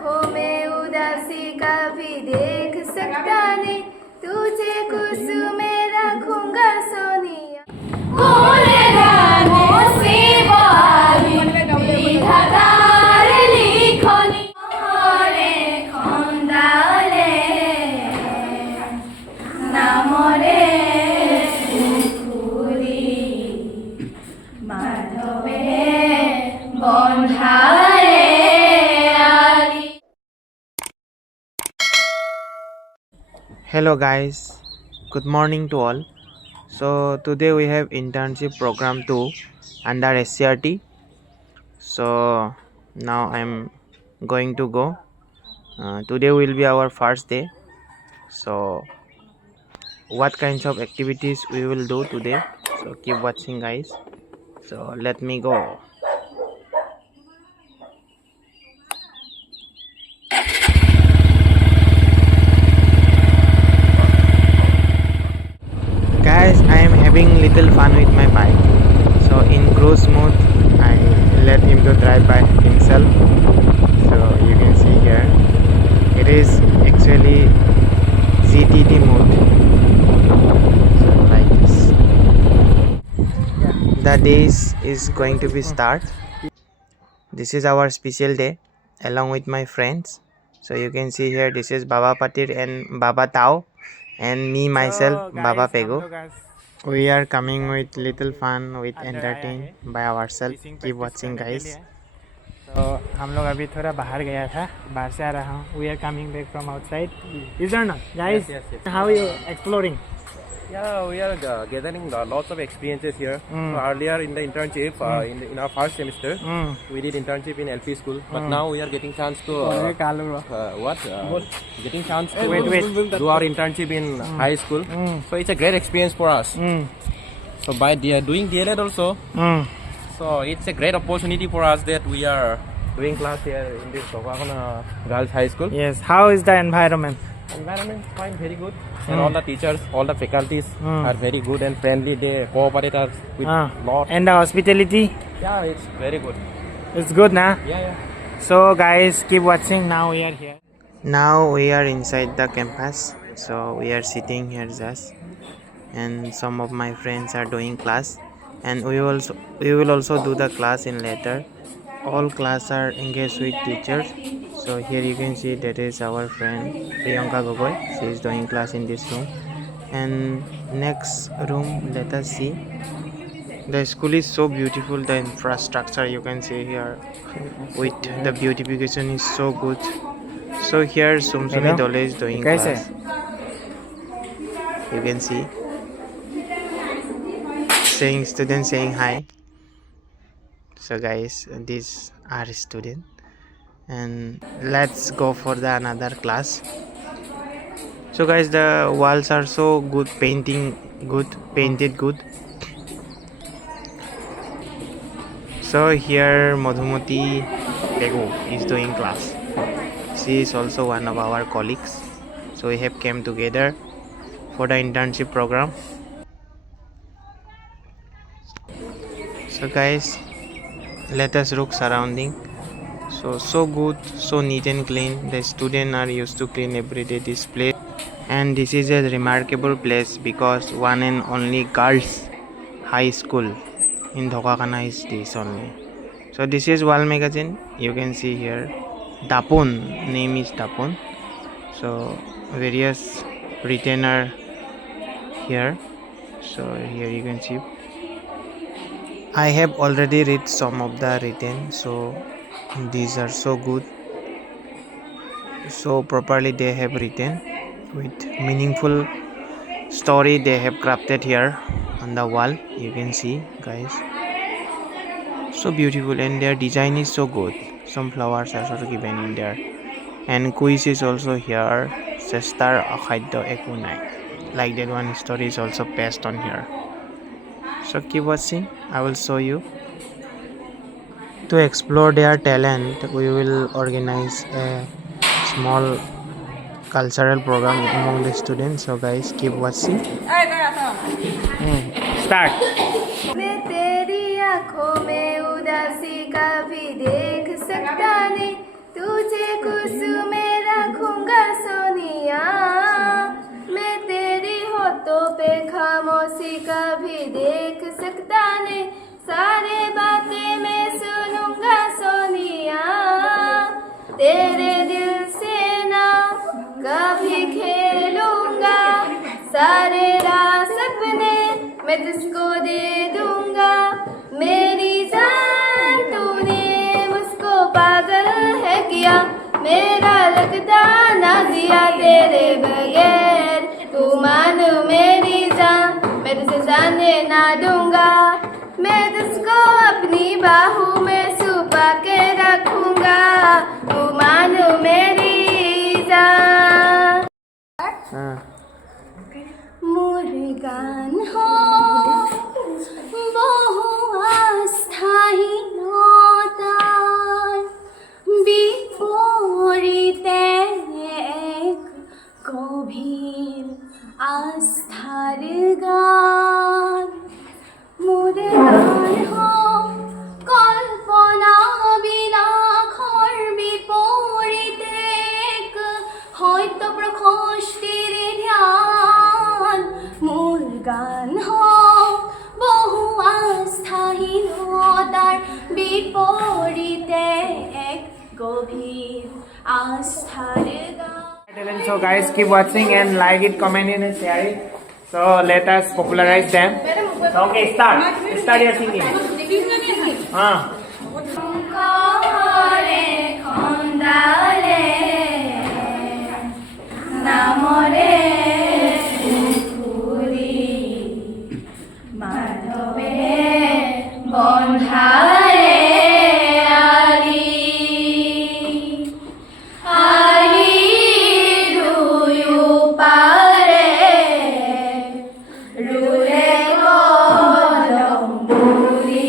आंखों में उदासी कभी देख सकता नहीं तुझे कुसुमे रखूंगा सोनिया कोने गाने से बारी विधातार लिखनी ओरे खंडाले नामरे पुरी माधवे बंधारे आली. Hello guys, good morning to all. So today we have internship program 2 under SCRT. So now I'm going to go. Today will be our first day. So what kinds of activities we will do today? So keep watching guys. So let me go. Guys, I am having little fun with my bike. So in cruise mode, I let him to drive by himself. So you can see here, it is actually GTT mode. So like this. The days is going to be start. This is our special day along with my friends. So you can see here, this is Baba Patir and Baba Tao. And me myself, Baba Pego. We are coming with little fun with entertain by ourselves. Keep watching guys. तो हम लोग अभी थोड़ा बाहर गया था, बाहर से आ रहा हूँ. We are coming back from outside. Is there not, guys? Yes. How are you exploring? Yeah, we are gathering lots of experiences here. So earlier in the internship, in our first semester, we did internship in LP school. But now we are getting chance to getting chance to do our internship in high school. So it's a great experience for us. So by doing DLED also, so it's a great opportunity for us that we are doing class here in this Dhakuakhana Girls High School. Yes. How is the environment? Environment fine, very good. And all the teachers, all the faculties are very good and friendly. They cooperate us with lot. And the hospitality? Yeah, it's very good. It's good, nah? Yeah. So guys, keep watching. Now we are here. Now we are inside the campus. So we are sitting here just, and some of my friends are doing class, and we will also do the class in later. All class are engaged with teachers. So here you can see that is our friend Priyanka Gogoi. She is doing class in this room. And next room, let us see. The school is so beautiful. The infrastructure you can see here with the beautification is so good. So here Sumsumi Dole is doing class. You can see students saying hi. So guys, these are students. And let's go for the another class. So guys, the walls are so good, painted good. So here Madhumati Pegu is doing class. She is also one of our colleagues. So we have came together for the internship program. So guys, let us look surrounding. So good, so neat and clean. The students are used to clean everyday this place. And this is a remarkable place because one and only girls high school in Dhakuakhana is this only. So this is wall magazine. You can see here Dapun, name is Dapun. So various written are here. So here you can see. I have already read some of the written. So these are so good, so properly they have written with meaningful story they have crafted here on the wall. You can see guys, so beautiful, and their design is so good. Some flowers are also given in there, and quiz is also here. Sestar Akhadyo Ekunai, like that one story is also passed on here. So keep watching, I will show you. To explore their talent, we will organize a small cultural program among the students. So guys, keep watching. Start. मैं तेरी आंखों में उदासी कभी देख सकता नहीं तुझे कुछ तेरे दिल से ना कभी खेलूंगा सारे रात सपने मैं तुझको दे दूंगा मेरी जान तूने मुझको पागल है किया मेरा लगता ना दिया तेरे बगैर तू मान मेरी जान मैं तुझे जाने ना दूंगा मैं तुझको अपनी बाहों में छुपा के रखूंगा तू मान मेरी जान मोर गान हो বহু আস্থাহী নতার বিপরীতে এক গভীর আস্থার গান মোর গান হোক কল্পনা বিলাখর বিপরীতে এক হয়তো প্রকৃতির ধ্যান মোর গান হোক বহু আস্থাহীনতার বিপরীতে এক গভীর আস্থার গান So guys, keep watching and like it, comment it and share it. So let us popularize them. So, okay, start your singing. করে খন্দালে নামরে পুরি মাধবে বন্ধারে আলি আলি রুয়ু পারে রুরে কলম্বুরি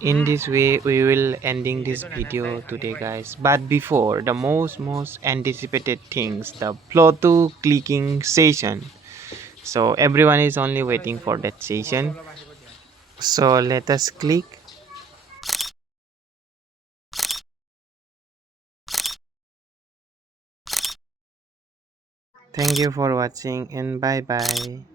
In this way we will ending this video today, guys. But before, the most anticipated things, the Ploto clicking session. So everyone is only waiting for that session. So let us click. Thank you for watching and bye bye.